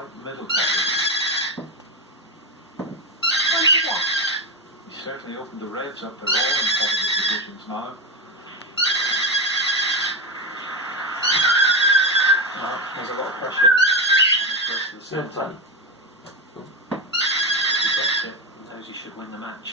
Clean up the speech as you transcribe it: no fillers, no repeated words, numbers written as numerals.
right middle pocket. He's certainly opened the Reds up. They're all in possible positions now. There's a lot of pressure on this rest of the centre. If he gets it, he knows he should win the match.